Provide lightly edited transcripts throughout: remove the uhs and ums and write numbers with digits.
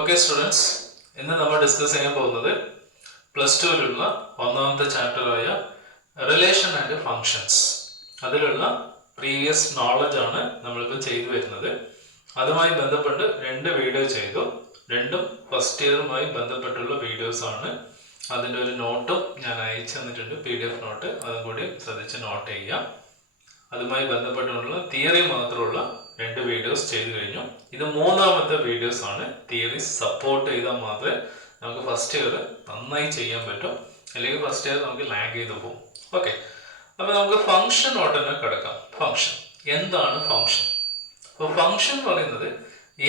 Okay students, ഇന്ന് നമ്മൾ discuss ചെയ്യാൻ പോകുന്നത് പ്ലസ് ടുവിലുള്ള ഒന്നാമത്തെ ചാപ്റ്റർ ആയ റിലേഷൻ ആൻഡ് ഫങ്ഷൻസ്. അതിലുള്ള പ്രീവിയസ് നോളജ് ആണ് നമ്മളിപ്പോൾ ചെയ്തു വരുന്നത്. അതുമായി ബന്ധപ്പെട്ട് രണ്ട് വീഡിയോ ചെയ്തു. രണ്ടും ഫസ്റ്റ് ഇയറുമായി ബന്ധപ്പെട്ടുള്ള വീഡിയോസ് ആണ്. അതിൻ്റെ ഒരു നോട്ടും ഞാൻ അയച്ചു തന്നിട്ടുണ്ട്, PDF നോട്ട്. അതും കൂടി ശ്രദ്ധിച്ച് നോട്ട് ചെയ്യാം. അതുമായി ബന്ധപ്പെട്ടുള്ള തിയറി മാത്രമുള്ള രണ്ട് വീഡിയോസ് ചെയ്തു കഴിഞ്ഞു. ഇത് മൂന്നാമത്തെ വീഡിയോസ് ആണ്. തിയറി സപ്പോർട്ട് ചെയ്താൽ മാത്രമേ നമുക്ക് ഫസ്റ്റ് ഇയർ നന്നായി ചെയ്യാൻ പറ്റും, അല്ലെങ്കിൽ ഫസ്റ്റ് ഇയർ നമുക്ക് ലാഗ് ചെയ്ത് പോകും. ഓക്കെ, അപ്പോൾ നമുക്ക് ഫംഗ്ഷൻ തന്നെ കിടക്കാം. ഫംഗ്ഷൻ എന്താണ്? ഫംഗ്ഷൻ അപ്പോൾ ഫംഗ്ഷൻ പറയുന്നത്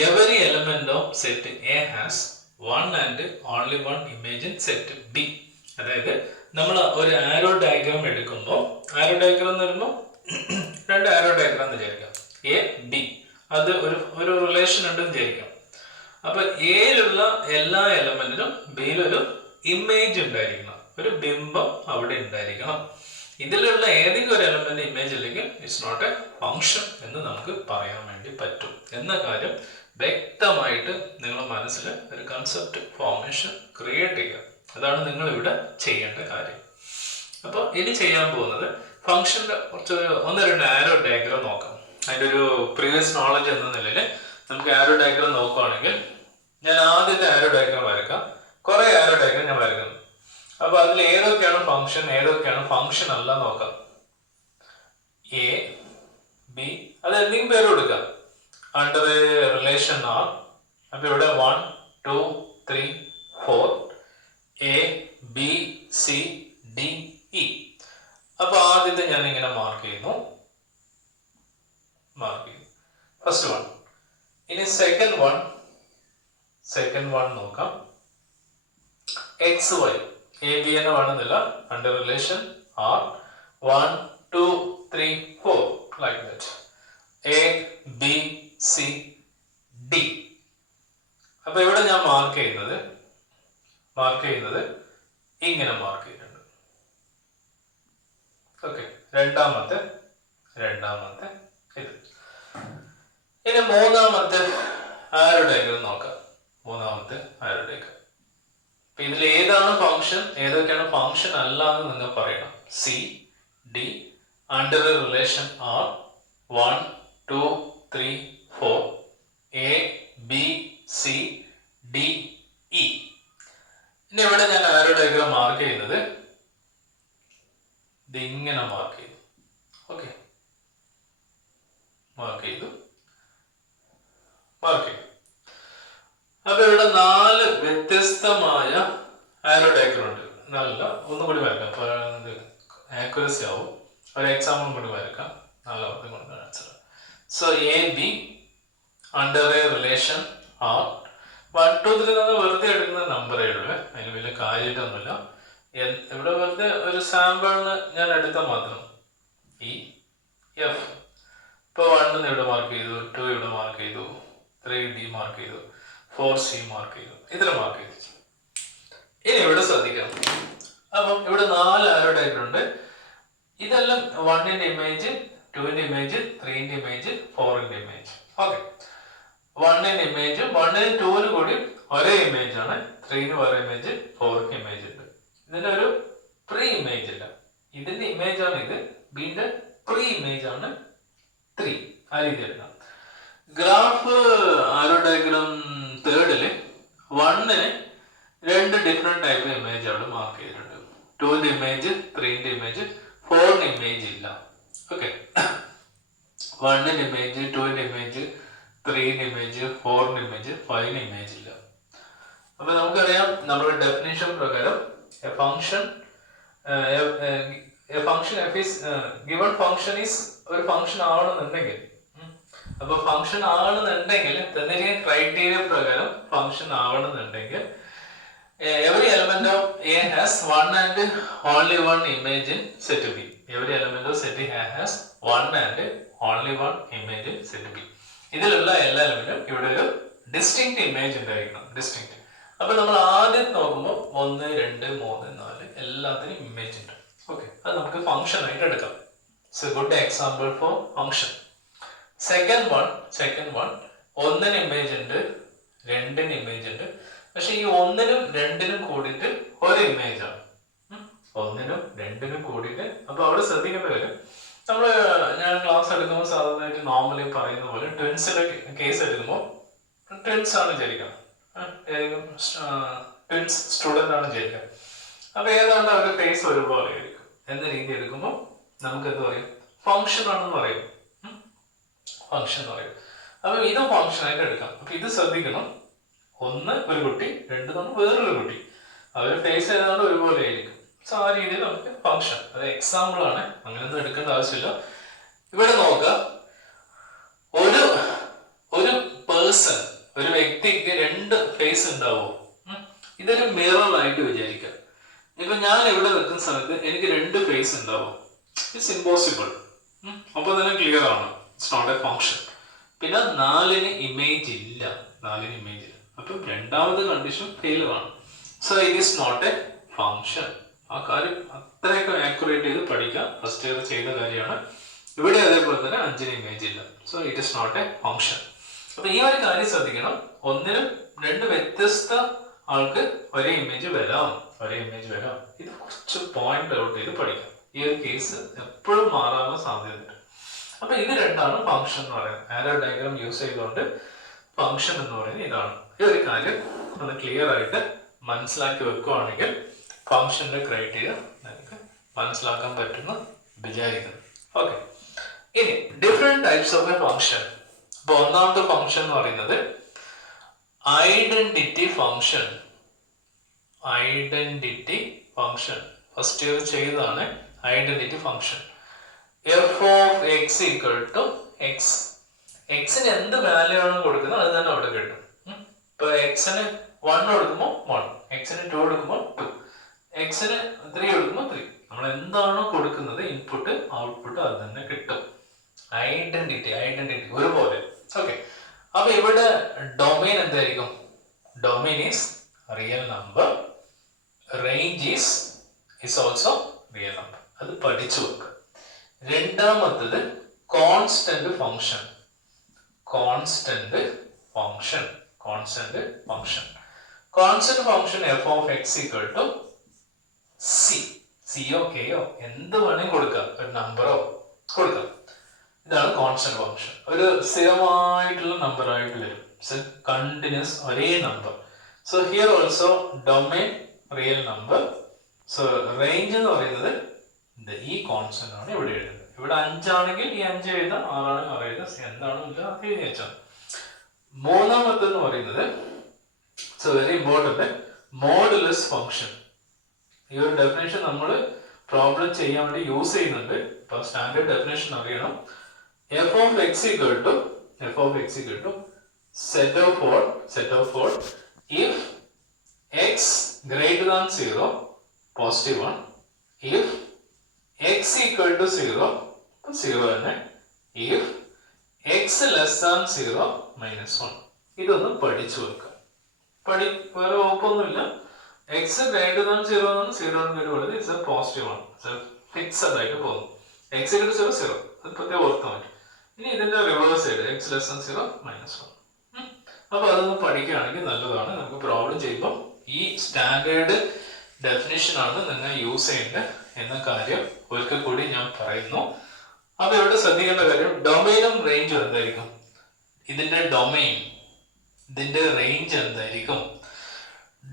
every element of set A has one and only one image in set B. അതായത് നമ്മൾ ഒരു ആരോ ഡയഗ്രാം എടുക്കുമ്പോൾ, ആരോ ഡയഗ്രാം എന്ന് പറയുമ്പോൾ രണ്ട് ആരോ ഡയഗ്രാം എന്ന് വിചാരിക്കാം, എ ബി. അത് ഒരു റിലേഷൻ ഉണ്ടെന്ന് വിചാരിക്കാം. അപ്പൊ എയിലുള്ള എല്ലാ എലമെന്റിനും ബിയിലൊരു ഇമേജ് ഉണ്ടായിരിക്കണം, ഒരു ബിംബം അവിടെ ഉണ്ടായിരിക്കണം. ഇതിലുള്ള ഏതെങ്കിലും ഒരു എലമെന്റ് ഇമേജ് ഇല്ലെങ്കിൽ ഇറ്റ്സ് നോട്ട് എ ഫംഗ്ഷൻ എന്ന് നമുക്ക് പറയാൻ വേണ്ടി പറ്റും എന്ന കാര്യം വ്യക്തമായിട്ട് നിങ്ങളുടെ മനസ്സിൽ ഒരു കൺസെപ്റ്റ് ഫോർമേഷൻ ക്രിയേറ്റ് ചെയ്യുക. അതാണ് നിങ്ങൾ ഇവിടെ ചെയ്യേണ്ട കാര്യം. അപ്പോൾ ഇനി ചെയ്യാൻ പോകുന്നത് ഫംഗ്ഷന്റെ കുറച്ച് ഒന്ന് രണ്ട് ആരോ ഡയഗ്രാം നോക്കാം. അതിൻ്റെ ഒരു പ്രീവിയസ് നോളജ് എന്ന നിലയിൽ നമുക്ക് ആരോ ഡയഗ്രാം നോക്കുകയാണെങ്കിൽ, ഞാൻ ആദ്യത്തെ ആരോ ഡയഗ്രാം വരക്കാം. കുറെ ആരോ ഡയഗ്രാം ഞാൻ വരക്കുന്നു. അപ്പൊ അതിൽ ഏതൊക്കെയാണ് ഫംഗ്ഷൻ, ഏതൊക്കെയാണ് ഫംഗ്ഷൻ അല്ല നോക്കാം. എ ബി, അത് എന്തെങ്കിലും പേര് കൊടുക്കാം അണ്ടർ റിലേഷൻ ആർ. അപ്പൊ ഇവിടെ 1 2 3 4 A B C D E. അപ്പൊ ആദ്യത്തെ ഞാൻ ഇങ്ങനെ മാർക്ക് ചെയ്യുന്നു. First one. ഇനി സെക്കൻഡ് വൺ നോക്കാം. എക്സ് വൈ, എ ബി എന്നെ വേണമെന്നില്ല, under relation R 1 2 3 4 like that. A B C D. അപ്പൊ ഇവിടെ ഞാൻ മാർക്ക് ചെയ്യുന്നത് ഇങ്ങനെ മാർക്ക് ചെയ്തിട്ടുണ്ട്. ഓക്കെ, രണ്ടാമത്തെ ഇത്. ഇനി മൂന്നാമത്തെ ആരോ ഡയഗ്രാം നോക്കാം. മൂന്നാമത്തെ ആരോ ഡയഗ്രാം. അപ്പൊ ഇതിൽ ഏതാണ് ഫംഗ്ഷൻ, ഏതൊക്കെയാണ് ഫംഗ്ഷൻ അല്ല എന്ന് നിങ്ങൾ പറയണം. C D under relation R 1 2 3 4 A B C D E. ഇനി ഇവിടെ ഞാൻ ആരോ ഡയഗ്രാം മാർക്ക് ചെയ്യുന്നത് ഇങ്ങനെ മാർക്ക് ചെയ്തു. ഓക്കെ, മാർക്ക് ചെയ്തു. അപ്പൊ ഇവിടെ 4 വ്യത്യസ്തമായ ആരോ ഡയഗ്രാം ഉണ്ട്. നല്ല ഒന്നും കൂടി വരക്കാം, ആക്യുറസി ആവും. ഒരു എക്സാമ്പിൾ കൂടി വരക്കാം. നല്ല answer. So A B under A relation R 1 2 3 വെറുതെ എടുക്കുന്ന നമ്പറേ ഉള്ളൂ, അതിന് വലിയ കാര്യമായിട്ടൊന്നുമില്ല. ഇവിടെ വെറുതെ ഒരു സാമ്പിളിന് ഞാൻ എടുത്ത മാത്രം. ഈ എഫ് ഇപ്പോൾ 1 ഇവിടെ മാർക്ക് ചെയ്തു, 2 ഇവിടെ മാർക്ക് ചെയ്തു, 3 ഡി മാർക്ക് ചെയ്തു, 4 സി മാർക്ക് ചെയ്തു, ഇത്ര മാർക്ക് ചെയ്തു. ഇനി ഇവിടെ ശ്രദ്ധിക്കണം. അപ്പം ഇവിടെ 4 ആരോ ഡയഗ്രാം ഉണ്ട്. ഇതെല്ലാം 1ന്റെ ഇമേജ്, 2ന്റെ ഇമേജ്, 3ന്റെ ഇമേജ്, 4ന്റെ ഇമേജ്. ഓക്കെ, 1ന്റെ ഇമേജ് 1നും 2നും കൂടി ഒരേ ഇമേജ് ആണ്, 3ന് വേറെ ഇമേജ്, 4ക്ക് ഇമേജ് ഉണ്ട്. ഇതിന്റെ ഒരു പ്രീ ഇമേജ് ഇല്ല. ഇതിന്റെ ഇമേജ് ആണ് ഇത്, ബിന്റെ പ്രീ ഇമേജ് ആണ് 3. ആ രീതിയിലാണ് ഗ്രാഫ്. ആരോ ഡയഗ്രാം തേർഡില് 1ന് 2 ഡിഫറെന്റ് ടൈപ്പ് ഇമേജ് അവിടെ മാർക്ക് ചെയ്തിട്ടുണ്ട്. 2ന്റെ ഇമേജ്, 3ന്റെ ഇമേജ്, 4ന് ഇമേജ് ഇല്ല. ഓക്കെ, 1ന്റെ ഇമേജ്, 2ന്റെ ഇമേജ്, 3ന്റെ ഇമേജ്, 4ന്റെ ഇമേജ്, 5ന് ഇമേജ് ഇല്ല. അപ്പൊ നമുക്കറിയാം നമ്മുടെ ഡെഫിനിഷൻ പ്രകാരം a function f is given function is ഒരു ഫംഗ്ഷൻ ആവണമെന്നുണ്ടെങ്കിൽ, അപ്പൊ ഫംഗ്ഷൻ ആവണമെന്നുണ്ടെങ്കിൽ തന്നെ ക്രൈറ്റീരിയ പ്രകാരം function ആവണമെന്നുണ്ടെങ്കിൽ every element of A has one and only one image in set B. Every element of set A has one and only one image in set B. ഇതിലുള്ള എല്ലാ എലമെന്റും ഇവിടെ ഒരു distinct image ഉണ്ടായിരിക്കണം. Distinct. അപ്പൊ നമ്മൾ ആദ്യം നോക്കുമ്പോൾ 1 2 3 4 എല്ലാത്തിനും ഇമേജ് ഉണ്ട്. ഓക്കെ, അത് നമുക്ക് ഫംഗ്ഷൻ ആയിട്ട് എടുക്കാം. It's a good example for function. Second one 1ന് ഇമേജ് ഉണ്ട്, രണ്ടിന് ഇമേജ് ഉണ്ട്. പക്ഷെ ഈ ഒന്നിനും രണ്ടിനും കൂടിയിട്ട് ഒരു ഇമേജ് ആണ്. ഒന്നിനും രണ്ടിനും കൂടിയിട്ട്. അപ്പൊ അവിടെ ശ്രദ്ധിക്കേണ്ട കാര്യം, ഞാൻ ക്ലാസ് എടുക്കുമ്പോൾ സാധാരണയായിട്ട് നോർമലി പറയുന്ന പോലെ ട്വിൻസിന്റെ കേസ് എടുക്കുമ്പോൾ ട്വിൻസ് ആണ് വിചാരിക്കണം. ഏതെങ്കിലും ട്വിൻസ് സ്റ്റുഡൻ്റ് ആണ് വിചാരിക്കുക. അപ്പൊ ഏതാണ്ട് അവരുടെ ഫേസ് ഒരുപോലെ ആയിരിക്കും എന്ന രീതി എടുക്കുമ്പോൾ നമുക്ക് എന്ത് പറയും? ഫംഗ്ഷൻ ആണെന്ന് പറയും. ഫംഗ്ഷൻ എന്ന് പറയും. അപ്പൊ ഇത് ഫംഗ്ഷൻ ആയിട്ട് എടുക്കാം. അപ്പൊ ഇത് ശ്രദ്ധിക്കണം. ഒന്ന് ഒരു കുട്ടി, രണ്ട് നമ്മൾ വേറൊരു കുട്ടി, അവരുടെ ഫേസ് ഏതാണ്ട് ഒരുപോലെ ആയിരിക്കും. സോ ആ രീതിയിൽ നമുക്ക് ഫംഗ്ഷൻ, അത് എക്സാമ്പിൾ ആണ്, അങ്ങനെയൊന്നും എടുക്കേണ്ട ആവശ്യമില്ല. ഇവിടെ നോക്കുക, ഒരു ഒരു പേഴ്സൺ, ഒരു വ്യക്തിക്ക് രണ്ട് ഫേസ് ഉണ്ടാവുമോ? ഇതൊരു മിറർ ആയിട്ട് വിചാരിക്കാം. ഇപ്പൊ ഞാൻ ഇവിടെ നിൽക്കുന്ന സമയത്ത് എനിക്ക് രണ്ട് ഫേസ് ഉണ്ടാവും. It's impossible. അപ്പൊ തന്നെ ക്ലിയർ ആണ്, ഇറ്റ്സ് നോട്ട് എ ഫംഗ്ഷൻ. പിന്നെ 4ന് ഇമേജ് ഇല്ല, 4ന് ഇമേജ് ഇല്ല. അപ്പം രണ്ടാമത്തെ കണ്ടീഷൻ ഫെയിൽ ആണ്. So it is not a function. ആ കാര്യം അത്രയൊക്കെ ആക്യുറേറ്റ് ചെയ്ത് പഠിക്കാം. ഫസ്റ്റ് ഇയർ ചെയ്ത കാര്യമാണ്. ഇവിടെ അതേപോലെ തന്നെ 5ന് ഇമേജ് ഇല്ല. So it is not a function. അപ്പൊ ഈ ഒരു കാര്യം ശ്രദ്ധിക്കണം. ഒന്നിനും രണ്ട് വ്യത്യസ്ത ആൾക്ക് ഒരേ ഇമേജ് വരാം, ഒരേ ഇമേജ് വരാം. ഇത് കുറച്ച് പോയിന്റ് ഔട്ട് ചെയ്ത് പഠിക്കാം. ഈ ഒരു കേസ് എപ്പോഴും മാറാനുള്ള സാധ്യതയുണ്ട്. അപ്പൊ ഇത് രണ്ടാണ് ഫംഗ്ഷൻ എന്ന് പറയുന്നത്. ആരോ ഡയഗ്രാം യൂസ് ചെയ്തുകൊണ്ട് ഫംഗ്ഷൻ എന്ന് പറയുന്നത് ഇതാണ്. ഈ ഒരു കാര്യം ഒന്ന് ക്ലിയർ ആയിട്ട് മനസ്സിലാക്കി വെക്കുകയാണെങ്കിൽ ഫംഗ്ഷന്റെ ക്രൈറ്റീരിയ നമുക്ക് മനസ്സിലാക്കാൻ പറ്റുന്ന വിചാരിക്കുന്നു. ഓക്കെ, ഇനി different types of a function. അപ്പൊ ഒന്നാമത്തെ ഫംഗ്ഷൻ എന്ന് പറയുന്നത് identity function. Identity function first year ചെയ്തതാണ്. Identity function F of X equal to X. എക്സിന് എന്ത് വാല്യൂ ആണ് കൊടുക്കുന്നത് അത് തന്നെ അവിടെ കിട്ടും. ഇപ്പൊ എക്സിന് 1 കൊടുക്കുമ്പോൾ 1, എക്സിന് 2 കൊടുക്കുമ്പോൾ 2, എക്സിന് 3 കൊടുക്കുമ്പോൾ 3. നമ്മൾ എന്താണോ കൊടുക്കുന്നത് ഇൻപുട്ട് ഔട്ട്പുട്ട് അത് തന്നെ കിട്ടും. ഐഡന്റിറ്റി ഒരുപോലെ. ഓക്കെ, അപ്പൊ ഇവിടെ ഡൊമൈൻ എന്തായിരിക്കും? Domain is real number, range is also real number. അത് പഠിച്ചു വെക്കുക. രണ്ടാമത്തത് constant function. Constant function F of X equal to C. സിയോ കെയോ എന്ത് വേണമെങ്കിൽ കൊടുക്കാം, ഒരു നമ്പറോ കൊടുക്കാം. ഇതാണ് കോൺസ്റ്റന്റ് ഫംഗ്ഷൻ. ഒരു സ്ഥിരമായിട്ടുള്ള നമ്പർ ആയിട്ട് വരും, കണ്ടിന്യൂസ് ഒരേ number. So here also domain real number. So range എന്ന് പറയുന്നത് ഈ കോൺസ്റ്റന്റ് ആണ് ഇവിടെ എഴുതുന്നത്. ഇവിടെ 5 ആണെങ്കിൽ ഈ 5 എഴുതാം, 6 ആണെങ്കിൽ 6 എഴുതാം, എന്താണോ ഇല്ല അത് എഴുതി വെച്ചാൽ. മൂന്നാമത്തെന്ന് പറയുന്നത് വെരി ഇമ്പോർട്ടന്റ്, മോഡുലസ് ഫംഗ്ഷൻ. ഈ ഒരു ഡെഫിനേഷൻ നമ്മൾ പ്രോബ്ലം ചെയ്യാൻ വേണ്ടി യൂസ് ചെയ്യുന്നുണ്ട്. ഇപ്പൊ സ്റ്റാൻഡേർഡ് ഡെഫിനേഷൻ അറിയണം. F of X equal to set of 4 if x greater than 0 positive 1, if x equal to 0 തന്നെ, if x less than 0 minus 1. ഇതൊന്ന് പഠിച്ചു വെക്കാം. വേറെ ഒപ്പൊന്നുമില്ല. എക്സ് ഗ്രേറ്റർ ദാൻ 0 ആണ്, 0 ആണ്, ഇറ്റ്സ് എ പോസിറ്റീവ് ആണ്, ഫിക്സഡ് ആയിട്ട് പോകുന്നു. എക്സ് ഈക്വൽ ടു 0 0, അത് പ്രത്യേകം ഓർത്താൽ മതി. ഇനി ഇതിന്റെ reverse side X less than 0 minus 1. അപ്പൊ അതൊന്ന് പഠിക്കുകയാണെങ്കിൽ നല്ലതാണ്. നമുക്ക് പ്രോബ്ലം ചെയ്യുമ്പോൾ ഈ സ്റ്റാൻഡേർഡ് ഡെഫിനിഷൻ ആണ് നിങ്ങൾ യൂസ് ചെയ്യേണ്ടത് എന്ന കാര്യം ഒരിക്കൽ കൂടി ഞാൻ പറയുന്നു. അപ്പൊ ഇവിടെ ശ്രദ്ധിക്കേണ്ട കാര്യം, ഡൊമൈനും റേഞ്ചും എന്തായിരിക്കും? ഇതിന്റെ ഡൊമൈൻ, ഇതിന്റെ റേഞ്ച് എന്തായിരിക്കും?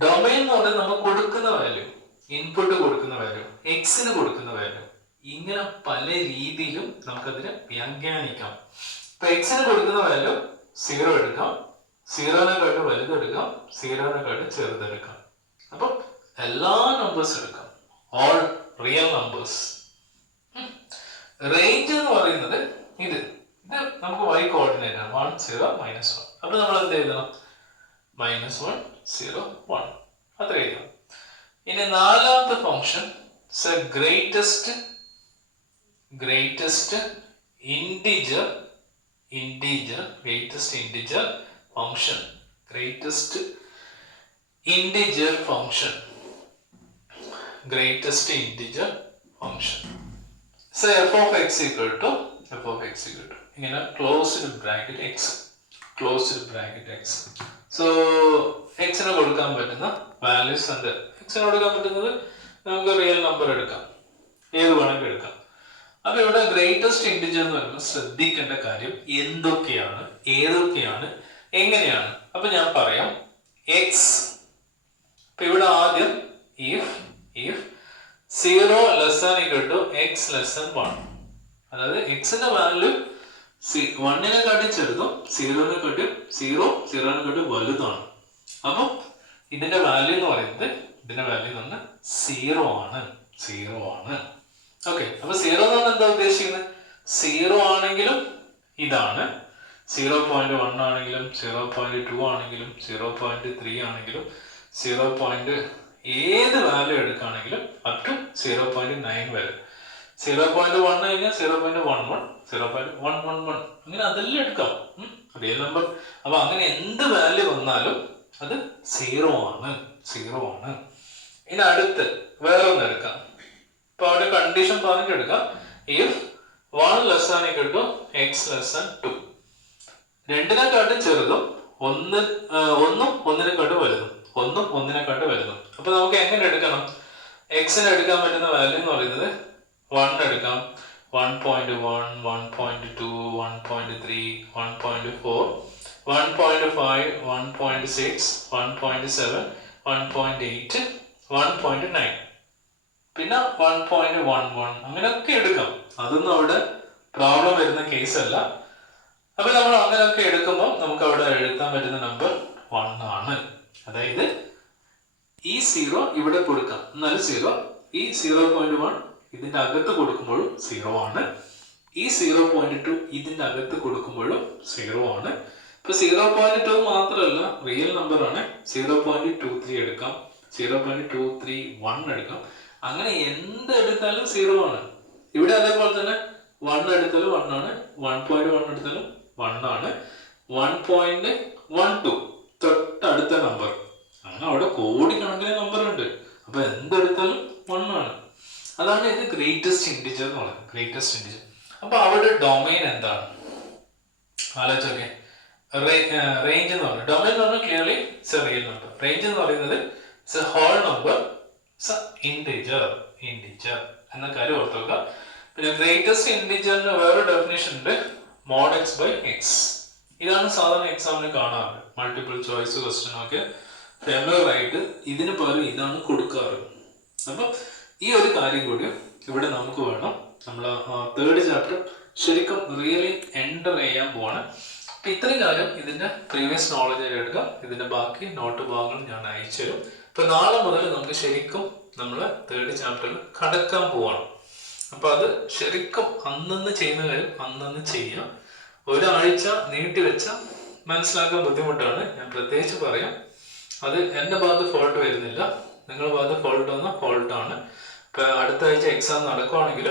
ഡൊമൈൻ എന്ന് പറഞ്ഞാൽ നമ്മൾ കൊടുക്കുന്ന വാല്യൂ, ഇൻപുട്ട് കൊടുക്കുന്ന വാല്യൂ, എക്സിന് കൊടുക്കുന്ന വാല്യൂ, ഇങ്ങനെ പല രീതിയിലും നമുക്കതിനെ വ്യാഖ്യാനിക്കാം. ഇപ്പൊ എക്സിന് കൊടുക്കുന്ന വാല്യൂ 0 എടുക്കാം, 0-നെക്കാട്ട് വലുതെടുക്കാം, 0-നെക്കാട്ട് ചെറുതെടുക്കാം. അപ്പൊ എല്ലാ നമ്പേഴ്സ് എടുക്കാം, ഓൾ റിയൽ നമ്പേഴ്സ്. റേഞ്ച് എന്ന് പറയുന്നത് ഇത് നമുക്ക് y കോർഡിനേറ്റ് ആണ്, 1 0 -1. അപ്പൊ നമ്മൾ എന്ത് എഴുതണം? -1 0 1 അത്ര എഴുതാം. ഇനി നാലാമത്തെ function greatest integer function. Greatest integer function. So f of x equal to ഇങ്ങനെ closed bracket x. Closed bracket X. So എക്സിന് കൊടുക്കാൻ പറ്റുന്ന വാല്യൂസ് ഉണ്ട്. എക്സിന് കൊടുക്കാൻ പറ്റുന്നത് നമുക്ക് റിയൽ നമ്പർ എടുക്കാം, ഏത് വേണമെങ്കിൽ എടുക്കാം. അപ്പൊ ഇവിടെ ഗ്രേറ്റസ്റ്റ് ഇന്റിജർ എന്ന് പറയുമ്പോൾ ശ്രദ്ധിക്കേണ്ട കാര്യം എന്തൊക്കെയാണ്, ഏതൊക്കെയാണ്, എങ്ങനെയാണ്. അപ്പൊ ഞാൻ പറയാം. എക്സ്, ഇപ്പൊ ഇവിടെ ആദ്യം if 0 less than equal to X less than 1, അതായത് എക്സിന്റെ വാല്യൂ 1-നെക്കാട്ടി ചെറുതും 0-നെക്കാട്ടി വലുതാണ്. അപ്പൊ ഇതിന്റെ വാല്യൂ എന്ന് പറയുന്നത്, ഇതിന്റെ വാല്യൂ എന്ന് പറഞ്ഞാൽ 0 ആണ്. ഓക്കെ, അപ്പൊ 0 എന്ന് പറഞ്ഞാൽ എന്താ ഉദ്ദേശിക്കുന്നത്? 0 ആണെങ്കിലും ഇതാണ്, 0.1 ആണെങ്കിലും 0.2 ആണെങ്കിലും 0.3 ആണെങ്കിലും 0. ഏത് വാല്യൂ എടുക്കുകയാണെങ്കിലും അപ് ടു 0.9 വരെ. 0.1 കഴിഞ്ഞാൽ 0.11, 0.111 അങ്ങനെ അതെല്ലാം എടുക്കാം, റിയൽ നമ്പർ. അപ്പൊ അങ്ങനെ എന്ത് വാല്യൂ വന്നാലും അത് 0 ആണ്. ഇനി അടുത്ത് വേറെ ഒന്ന് എടുക്കാം. ഇപ്പൊ അവിടെ കണ്ടീഷൻ പറഞ്ഞെടുക്കാം. If 1 less than equal to X less than 2, 2-നെക്കാട്ടും ചെറുതും 1-നെക്കാട്ടും വലുതും, 1-നെക്കാട്ടും വലുതും. അപ്പൊ നമുക്ക് എങ്ങനെ എടുക്കണം? എക്സിന് എടുക്കാൻ പറ്റുന്ന വാല്യൂ എന്ന് പറയുന്നത് 1 എടുക്കാം, 1.1, 1.2, 1.3, 1.4, 1.5, 1.6, 1.7, 1.8, 1.9, പിന്നെ 1.11 അങ്ങനെയൊക്കെ എടുക്കാം. അതൊന്നും അവിടെ പ്രോബ്ലം വരുന്ന കേസ് അല്ല. അപ്പൊ നമ്മൾ അങ്ങനെയൊക്കെ എടുക്കുമ്പോൾ നമുക്ക് അവിടെ എഴുതാൻ പറ്റുന്ന നമ്പർ 1 ആണ്. അതായത് ഈ 0 ഇവിടെ കൊടുക്കാം, എന്നാലും 0. ഈ 0.1 ഇതിന്റെ അകത്ത് കൊടുക്കുമ്പോഴും 0 ആണ്. ഈ 0.2 ഇതിന്റെ അകത്ത് കൊടുക്കുമ്പോഴും 0 ആണ്. ഇപ്പൊ 0.2 മാത്രമല്ല, റിയൽ നമ്പർ ആണ്. 0.23 എടുക്കാം, 0.231 എടുക്കാം. അങ്ങനെ എന്ത് എടുത്താലും 0 ആണ്. ഇവിടെ അതേപോലെ തന്നെ 1 എടുത്താലും 1 ആണ്, 1.1 എടുത്താലും 1 ആണ്, 1.12 തൊട്ടടുത്ത നമ്പർ. അങ്ങനെ അവിടെ കോടിക്കണക്കിന് നമ്പർ ഉണ്ട്. അപ്പൊ എന്തെടുത്താലും 1 ആണ്. അതാണ് ഇത് ഗ്രേറ്റസ്റ്റ് ഇന്റിജർ എന്ന് പറയുന്നത്, ഗ്രേറ്റസ്റ്റ് ഇന്റിജർ. അപ്പൊ അവിടെ ഡൊമൈൻ എന്താണ് ആലോചിച്ചോക്കെ. റേഞ്ച് എന്ന് പറയുന്നത്, ഡൊമൈൻ എന്ന് പറഞ്ഞാൽ clearly it's a real number. Range എന്ന് പറയുന്നത് it's a whole number, it's an integer എന്ന കാര്യം ഓർത്ത് വെക്കുക. പിന്നെ ഗ്രേറ്റസ്റ്റ് ഇന്റിജറിന് വേറെ ഡെഫിനേഷൻ ഉണ്ട്, mod x by x. ഇതാണ് സാധാരണ എക്സാമിന് കാണാറ്, മൾട്ടിപ്പിൾ ചോയ്സ് ക്വസ്റ്റ്യൻ ഒക്കെ ഫെമിലർ ആയിട്ട് ഇതിന് പകരം ഇതാണ് കൊടുക്കാറ്. അപ്പൊ ഈ ഒരു കാര്യം കൂടി ഇവിടെ നമുക്ക് വേണം. നമ്മൾ 3rd ചാപ്റ്റർ ശരിക്കും റിയലി എൻ്റർ ചെയ്യാൻ പോവാണ്. അപ്പൊ ഇത്രയും കാര്യം ഇതിന്റെ പ്രീവിയസ് നോളജ് എടുക്കാം. ഇതിന്റെ ബാക്കി നോട്ട് ഭാഗങ്ങൾ ഞാൻ അയച്ചു തരും. ഇപ്പൊ നാളെ മുതൽ നമുക്ക് ശരിക്കും നമ്മൾ 3rd ചാപ്റ്ററിൽ കടക്കാൻ പോവാണ്. അപ്പൊ അത് ശരിക്കും അന്നന്ന് ചെയ്യുന്ന കാര്യം അന്നന്ന് ചെയ്യാം. ഒരാഴ്ച നീട്ടിവെച്ച മനസ്സിലാക്കാൻ ബുദ്ധിമുട്ടാണ്, ഞാൻ പ്രത്യേകിച്ച് പറയാം. അത് എൻ്റെ ഭാഗത്ത് ഫോൾട്ട് വരുന്നില്ല, നിങ്ങളുടെ ഭാഗത്ത് ഫോൾട്ട് വന്ന ഫോൾട്ടാണ്. ഇപ്പൊ അടുത്ത ആഴ്ച എക്സാം നടക്കുവാണെങ്കിൽ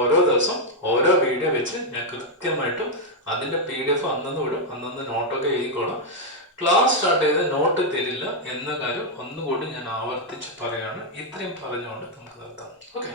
ഓരോ ദിവസം ഓരോ വീഡിയോ വെച്ച് ഞാൻ കൃത്യമായിട്ടും അതിന്റെ PDF അന്നന്ന് വിടും. അന്നന്ന് നോട്ടൊക്കെ എഴുതിക്കോളാം. ക്ലാസ് സ്റ്റാർട്ട് ചെയ്ത് നോട്ട് തരില്ല എന്ന കാര്യം ഒന്നുകൂടി ഞാൻ ആവർത്തിച്ച് പറയാണ്. ഇത്രയും പറഞ്ഞുകൊണ്ട് നമുക്ക് നിർത്താം. ഓക്കെ.